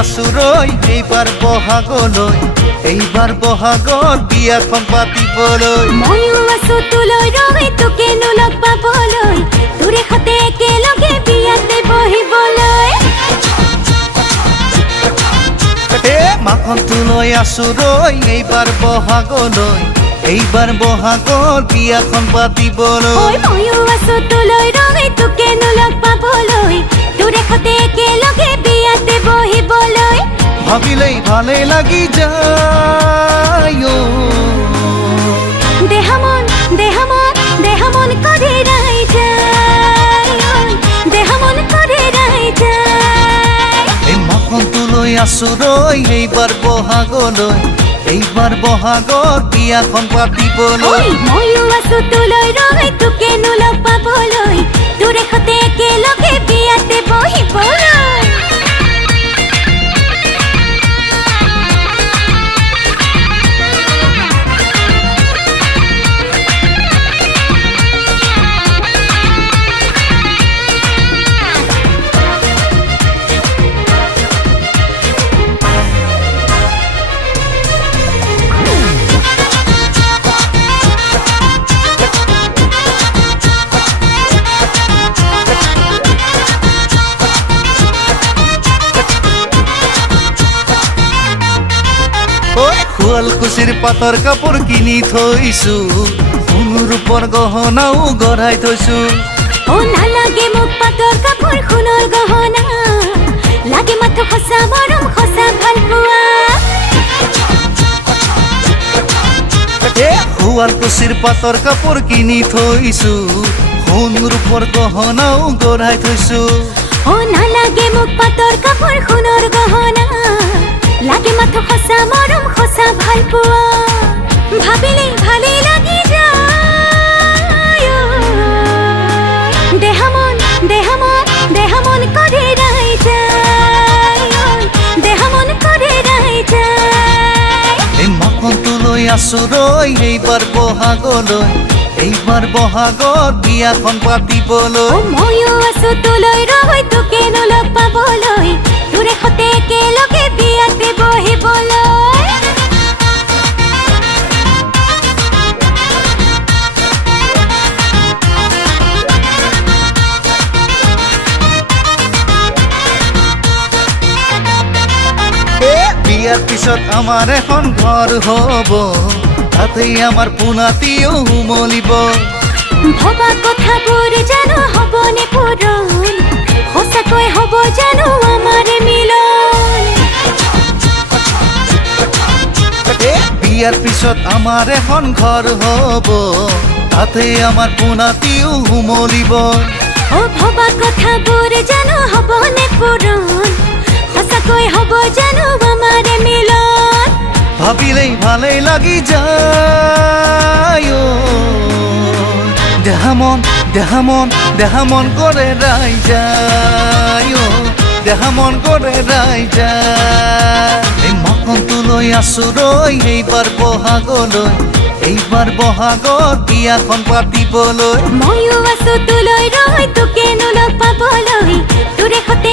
আছো ৰৈ এইবাৰ বহাগত বিয়াখন পাতিবলৈ ময়ো আছো তোলৈ ৰৈ তোকেনো লগ পাবলৈ তোৰে সতে একেলগে বিয়াতে বহিবলৈ মাখন তোলৈ আছো ৰৈ এইবাৰ বহাগত বিয়াখন পাতিবলৈ ময়ো আছো তোলৈ ৰৈ তোকেনো লগ পাবলৈ তোৰে সতে একেলগে বিয়াতে বহিবলৈ ভাবিলেই ভালে লাগি যায় দেহামন করে রাই যায় দেহামন করে রাই যায় এই মাখন তোলৈ আছো ৰৈ এইবাৰ বহাগত বিয়াখন পাতিবলৈ ময়ো আছো তোলৈ ৰৈ তোকেনো লগ পাবলৈ তোৰে সতে একেলগে বিয়াতে বহিবলৈ শুৱালকুছিৰ পাটৰ কাপোৰ কিনি থৈছো সোণৰূপৰ গহনাও গঢ়াই থৈছো নালাগে মোক পাটৰ কাপোৰ সোণৰ গহনা লাগে মাথো সঁচা মৰম সঁচা ভাল পোৱা শুৱালকুছিৰ পাটৰ কাপোৰ কিনি থৈছো সোণৰূপৰ গহনাও গঢ়াই থৈছো নালাগে মোক পাটৰ কাপোৰ সোণৰ গহনা লাগে মাথো সঁচা মৰম সঁচা ভাল পোৱা ভাবিলেই ভালেই লাগি যায় দেহামন কৰে ৰাই যায় দেহামন কৰে ৰাই যায় এই মাখন তোলৈ আছো ৰৈ এইবাৰ বহাগত বিয়াখন পাতিবলৈ ময়ো আছো তোলৈ ৰৈ তোকেনো লগ পাবলৈ তোৰে সতে একেলগে বিয়াতে বহিবলৈ বিয়াৰ পিছত আমাৰ এখন ঘৰ হ'ব তাতেই আমাৰ পোনাতিও উমলিব ভবা কথাবোৰ জানো হ'বনে পূৰণ সঁচাকৈ হ'ব জানো আমাৰ মিলন বিয়াৰ পিছত আমাৰ এখন ঘৰ হ'ব তাতেই আমাৰ পোনাতিও উমলিব ভবা কথাবোৰ জানো হ'বনে পূৰণ সঁচাকৈ হ'ব জানো আমাৰ মিলন ভাবিলেই ভালেই লাগি যায় দেহামন কৰে ৰাই যায় দেহামন কৰে ৰাই যায় এই মাখন তোলৈ আছো ৰৈ এইবাৰ বহাগত বিয়াখন পাতিবলৈ ময়ো আছো তোলৈ ৰৈ তোকেনো লগ পাবলৈ তোৰে সতে